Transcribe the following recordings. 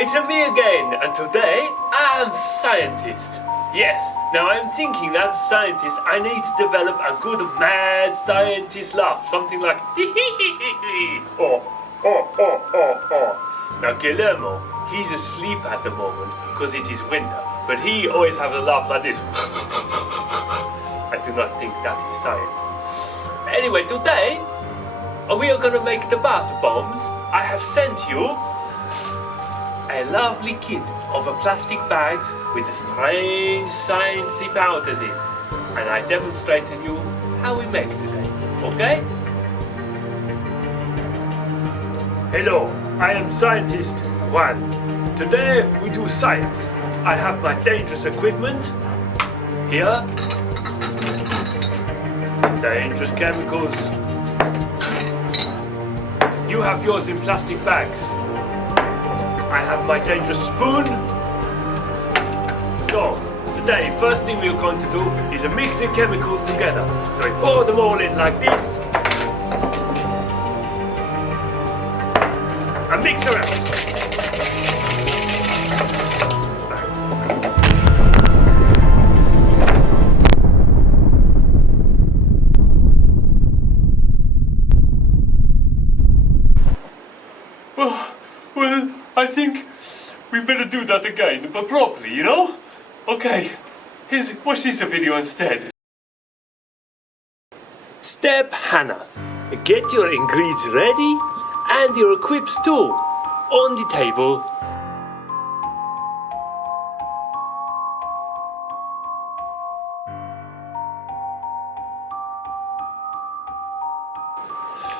it's me again, and today I am scientist. Yes, now I'm thinking as a scientist I need to develop a good mad scientist laugh, something like or. Now Guillermo, he's asleep at the moment because it is winter, but he always has a laugh like this. I do not think that is science. Anyway, today we are gonna make the bath bombs. I have sent you a lovely kit of plastic bags with strange sciencey powders in, and I demonstrate to you how we make today, okay? Hello, I am scientist Juan. Today we do science. I have my dangerous equipment here, dangerous chemicals. You have yours in plastic bags. I have my dangerous spoon. So, today, first thing we're going to do is mix the chemicals together. So we pour them all in like this. And mix around. Well, I think we better do that again, but properly, you know? Okay, watch this video instead. Step Hannah. Get your ingredients ready and your equips too on the table.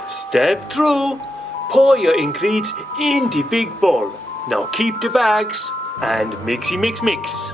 Step 2. Pour your ingredients in the big bowl. Now keep the bags and mixy mix mix.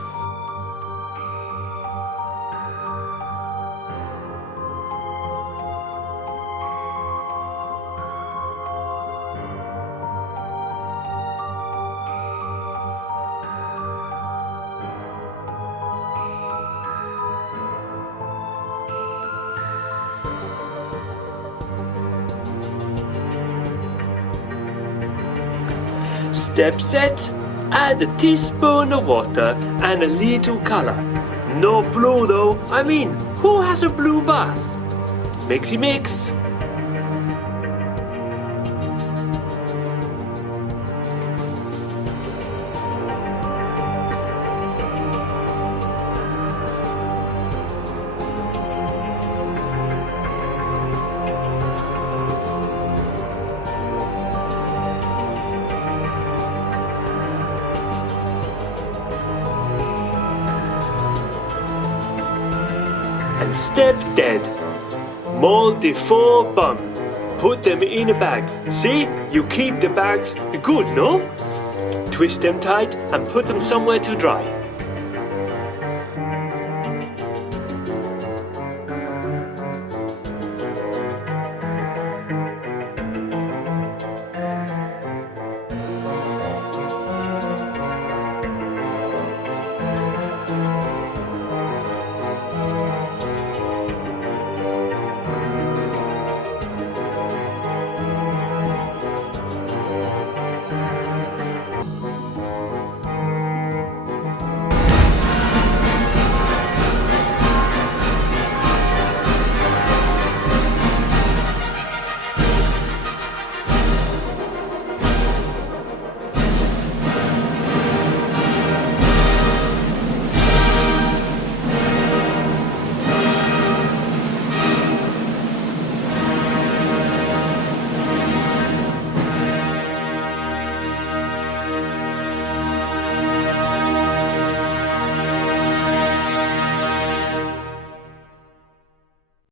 Step set, add a teaspoon of water and a little color. No blue though, I mean, who has a blue bath? Mixy mix. And step dead. Mold the 4 bombs. Put them in a bag. See? You keep the bags good, no? Twist them tight and put them somewhere to dry.